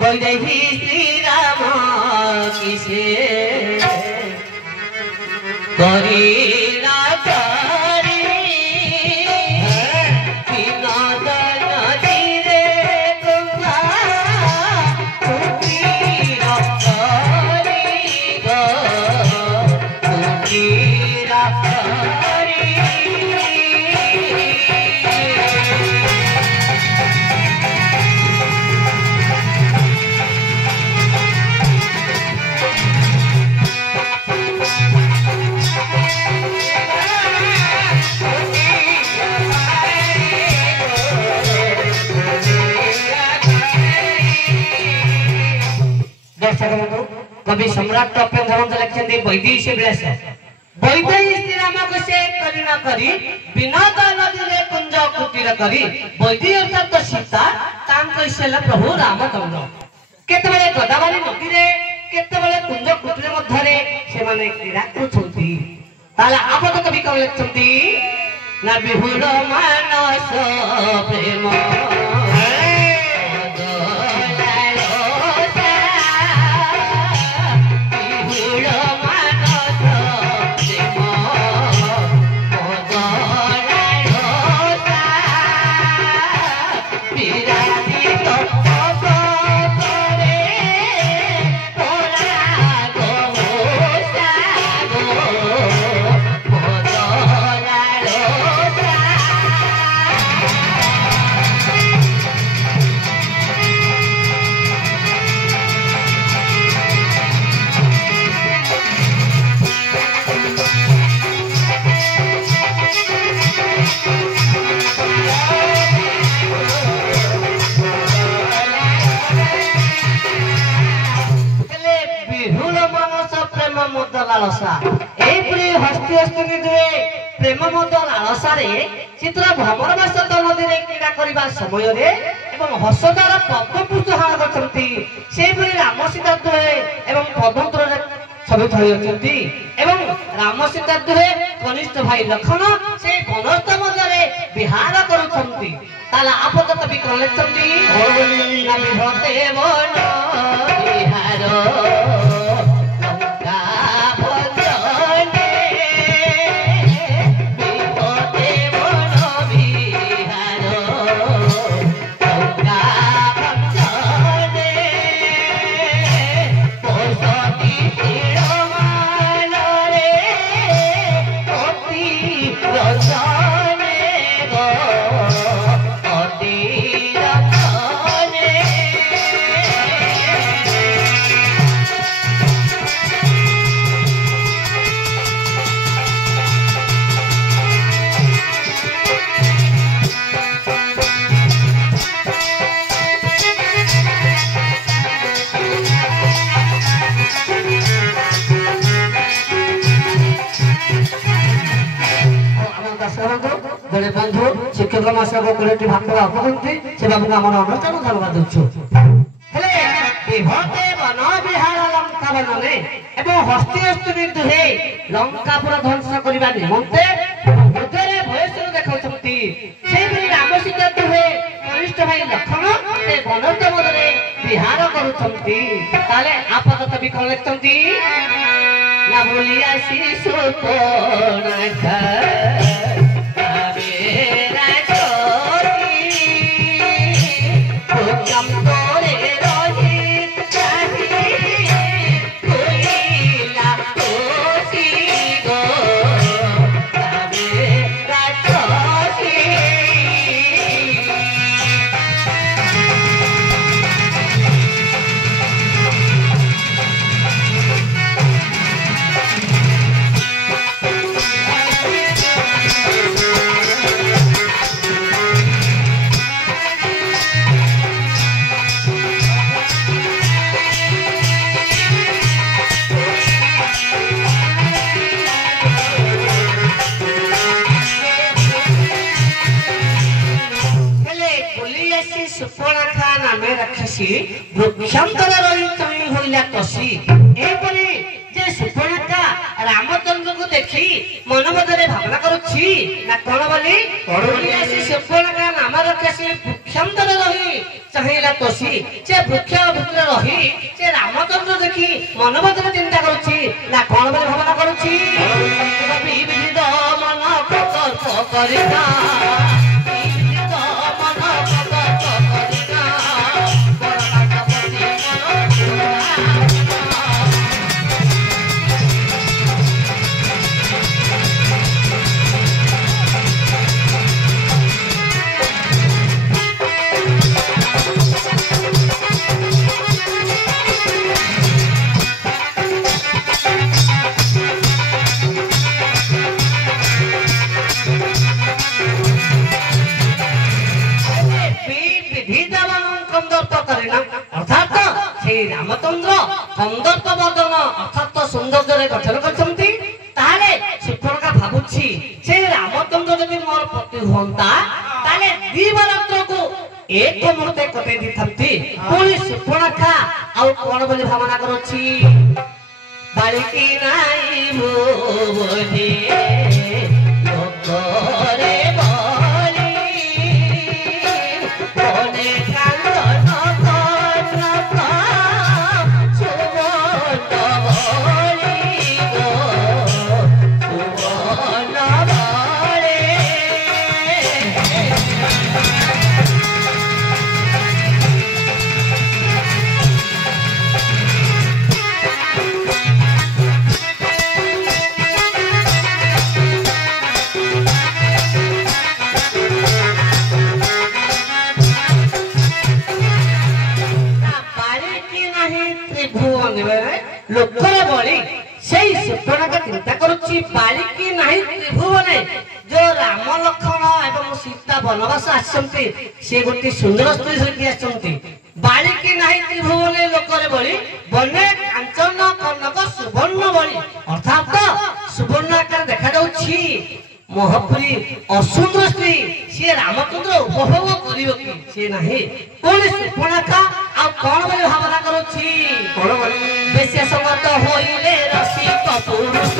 वैदेही श्री राम किसे करीना कवि सम्राट लिखते वैदेही से विलास वैदेही श्री राम को से करीना करी विनोद नदी रे कुंज कुटीर करी वैदेही अर्थात सीता तांको इसेला प्रभु रामचंद्र केतबेले गोदावरी नदी रे केतबेले कुंज कुटीर मध्य रे से माने क्रीड़ा करछंती ताला आपत कवि कह लिखछंती ना बिहुल मानस प्रेम हस्ती हस्ती प्रेम मद लालसा चित्र भ्रमरवास नदी में क्रीड़ा करने समय हसदार पद्मपुष्प हाण करते राम सीता दुहे पदंतर छवि थी राम सीता दुहे कनिष्ठ भाई लखन से वनस्थ मध्य विहार करुँच आपत भी कले जड़े बंधु शिक्षक मासक कोलेटी भाग अपकंती से बाबू का मन अनुष्ठान धन्यवाद देछु हेले विभते वन विहार लंका बनने एवं हस्ती हस्ती दुहे लंकापुर ध्वंस करबा निमंते हृदय भयसुर देखाउछंती से भी राम सीता दुहे कनिष्ठ भाई लखन से वनस्थ मदरे विहार करूछंती ताले आपत भी कलेक्टंती ना बोलिया शिशु कोणाखा वृक्षांतर रही होइला कसी एपरी जे सुपर्णखा रामचंद्र को देखी मन मधरे भावना करुछि ना कोन बोली सुपर्णखा नाम रखे से वृक्षांतर रही ଚାହିଁଲା ତୋଷି ସେ ବୃକ୍ଷ ଭିତରେ ରହି ସେ ରାମଚନ୍ଦ୍ର ଦେଖି ମନ ମଧ୍ୟରେ ଚିନ୍ତା କରୁଛି ନା କଣ ବୋଲି ଭାବନା କରୁଛି ବିବିଧ ମନ ପ୍ରକଳ୍ପ କରିକା ବିବିଧ ମନ ପ୍ରକଳ୍ପ କରିକା अर्थात रामचंद्र सौंदर्य वर्धन अर्थात सौंदर्य गठन करछंती ताले सुपर्णका भाबुछि से रामचंद्र यदि मोर पति होंता ताले दीवरात्र को एक मुहूर्ते कटे दिथंती पुणी सुपर्णका आउ कोन बोली भावना करूछि बालिकी नाई मोने लोकरे बोली कोने लोकरे बळी सेई सुपर्णका चिंता करूची बालिकी नाही त्रिभुवने जो राम लक्ष्मण एवं सीता वनवास आछंती से गोटी सुंदर स्त्री सहित आछंती बालिकी नाही त्रिभुवने लोकरे बळी बने कांचन कनक सुवर्ण बळी अर्थात सुवर्ण आकार देखा जाउची मोहपुरी असुंदर स्त्री से रामचंद्र उपभोग करियो कि से नाही कोन सुपर्णका आ कोन बोली भावना करूची कोन बोली बेसे समत होइले रसिक पुरुष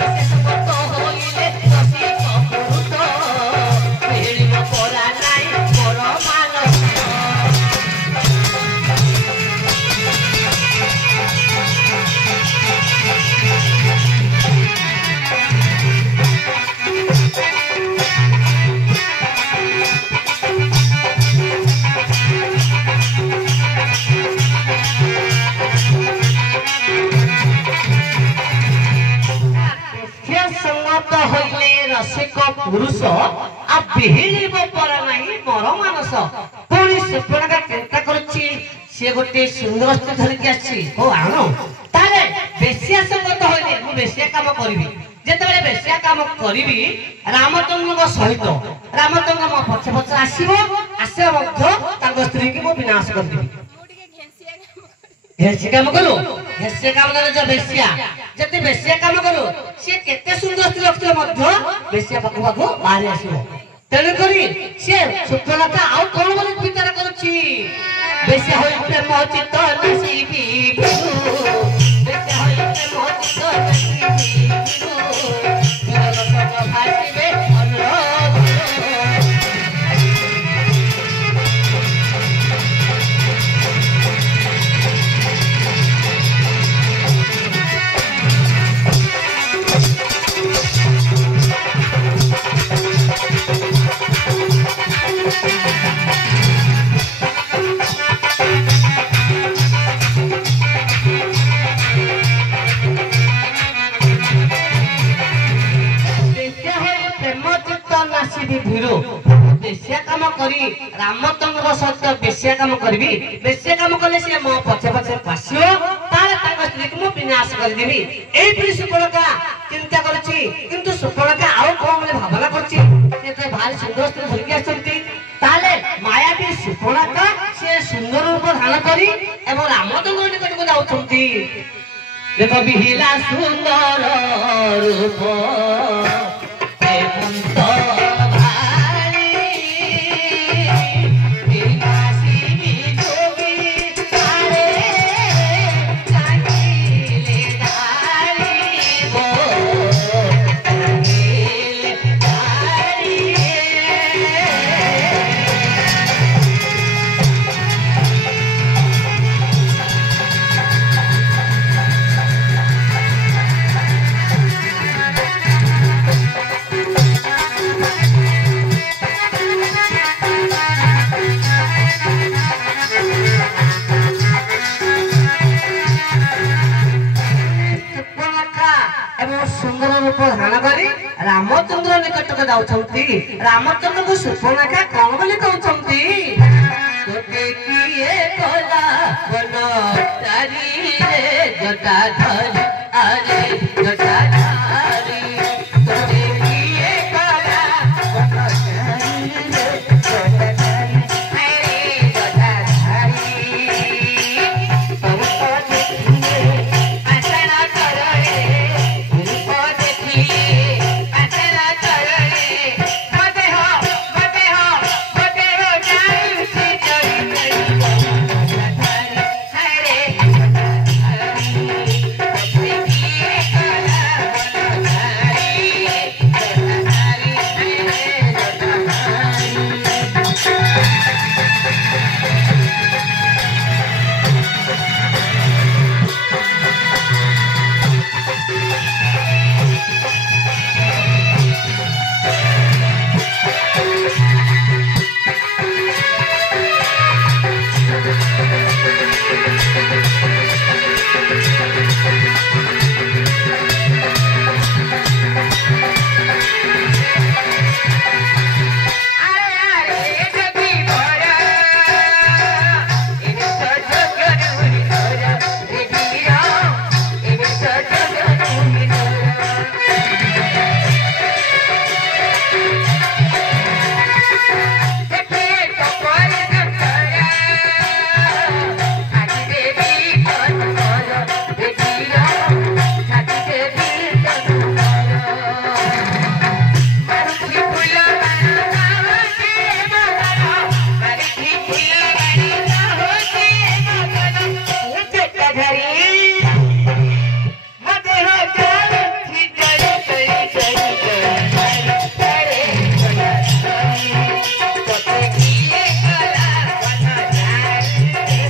बेसे समत होइले रसिक पुरुष मिलिब परा नाही पर मानस रसिक पुरुष आ बिहिलिब पर नाही मोर मानस पुणी सुपर्णका चिंता करूची से गोटे सुंदर स्त्री धरिकी आछि हो आनो ताले बेसिया संगत होइले मु बेसिया काम करबी जेतेबेले बेसिया काम करबी रामचंद्र सहित रामचंद्र मो पछे पछे आसीबो आसे मध्य तांग स्त्री की मु विनाश कर देबी हेसे काम करू हेसे काम करे जो बेसिया जति बेसिया काम करू से केते सुंदर स्त्री रखले मध्य बेसिया पाखु पाखु बाहर आसीबो तेने करी से सुपर्णका आउ कोन बोली विचार करूची बेसिया होई प्रेम चित्त नसीबी बेसिया होई प्रेम चित्त नसीबी मेरा सब भासीबे अनुरोध बेसिया काम करी रामचंद्र सहित बेसिया काम करबी बेसिया काम कले से मो पछे पछे पासियो तारे ताक स्त्री को मु विनाश कर देबी एई परि सुपर्णका चिंता करछि किंतु सुपर्णका आउ कोन बोले भावना करछि से तो भारी सुंदर स्त्री धरकी आछंती ताले मायावी सुपर्णका से सुंदर रूप धारण करी एवं रामचंद्र निकट को जाउछंती देखो बिहिला सुंदर रूप ନିକଟକୁ ଯାଉଛନ୍ତି ରାମଚନ୍ଦ୍ରଙ୍କୁ ସୁପର୍ଣ୍ଣରେଖା କଣ ବୋଲି କହୁଛନ୍ତି? ତୋତେ କିଏ କଲା ବନ ଚାରିରେ ଜଟାଧାରୀ ଆରେ ଜଟାଧାରୀ ତୋତେ କିଏ କଲା ବନ ଚାରିରେ ଜଟାଧାରୀ ଆରେ ଜଟାଧାରୀ ତୋ ଦେଖିଲେ ଆସନ କରରେ ରୂପ ଦେଖିଲେ ଆସନ କରରେ ମତେ ହୋ ଯାଉଛି ଚଳି ଚଳି ଜଟାଧାରୀ ଆରେ ଜଟାଧାରୀ ତୋତେ କିଏ କଲା ବନ ଚାରିରେ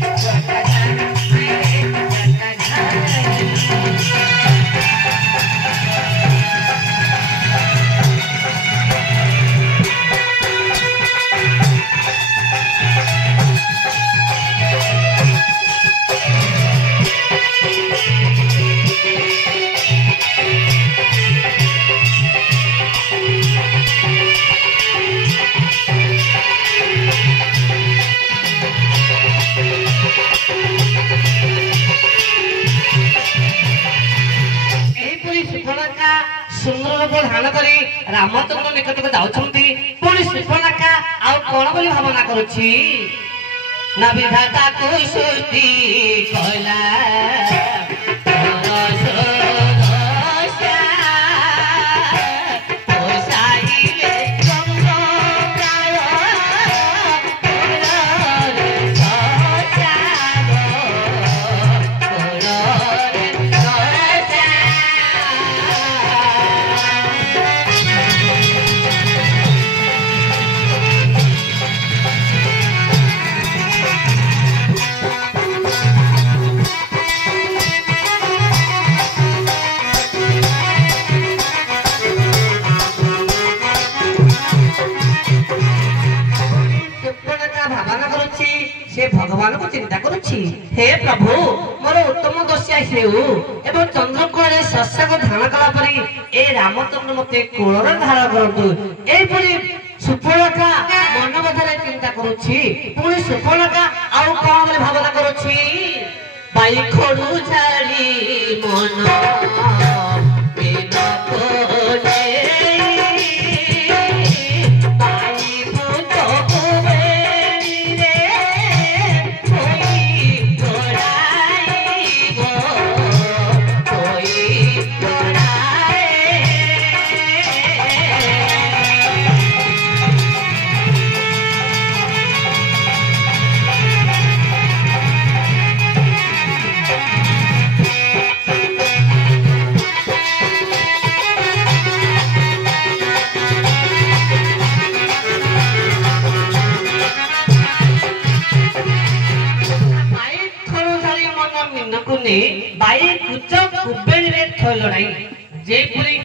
ଜଟାଧାରୀ ଆରେ ଜଟାଧାରୀ ସୁନ୍ଦର ରୂପ ଧାରଣ କରି ରାମଚନ୍ଦ୍ର ନିକଟକୁ ଯାଉଛନ୍ତି। ପୁଣି ସୁପର୍ଣ୍ଣରେଖା ଆଉ କଣ ବୋଲି ଭାବନା କରୁଛି ନା ବିଧାତାକୁ ସୃଷ୍ଟି କଲା से भगवान को चिंता करुछि। हे प्रभु मोर उत्तम दशा हेउ एवं चंद्रकूल शस्य को धारण कला परी ए रामचंद्र मते कोलर धारण करतु। ए परी सुपर्णरेखा मन मधरे चिंता करुछि। पुणी सुपर्णरेखा आउ कोन बोले भावना करुछि बाई खडु छाड़ी मन बिना कोले बाई कुच कुबेरी रे थल लड़ाई जे पुरी